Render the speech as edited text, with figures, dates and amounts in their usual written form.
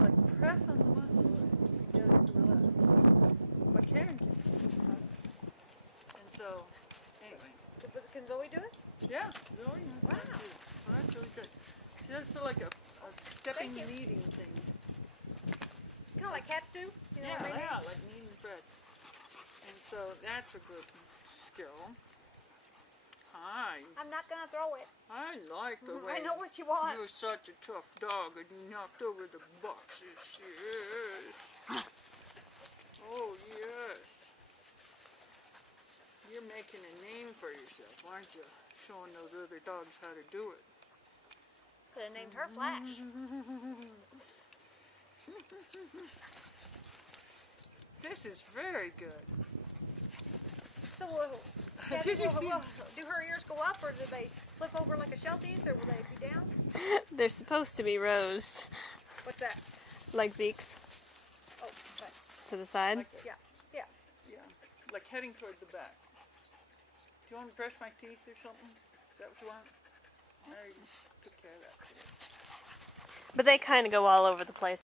like press on the muscle and get it to relax. But Karen can. And so, anyway. Can Zoe do it? Yeah, Zoe knows how to do it. So that's really good. She does sort of like a stepping kneading thing. Kind of like cats do? You know Yeah, like kneading bread. And so that's a good skill. Hi. I'm not going to throw it. I like the way I know what you want. you're such a tough dog and you knocked over the boxes. Yes. Oh, yes. You're making a name for yourself, aren't you? Showing those other dogs how to do it. Could have named her Flash. This is very good. So Kathy, do her ears go up, or do they flip over like a Shelties, or will they be down? They're supposed to be rosed. What's that? Like Zeke's. Oh, okay. To the side? Like Yeah. like heading toward the back. Do you want to brush my teeth or something? Is that what you want? I already took care of that today. But they kind of go all over the place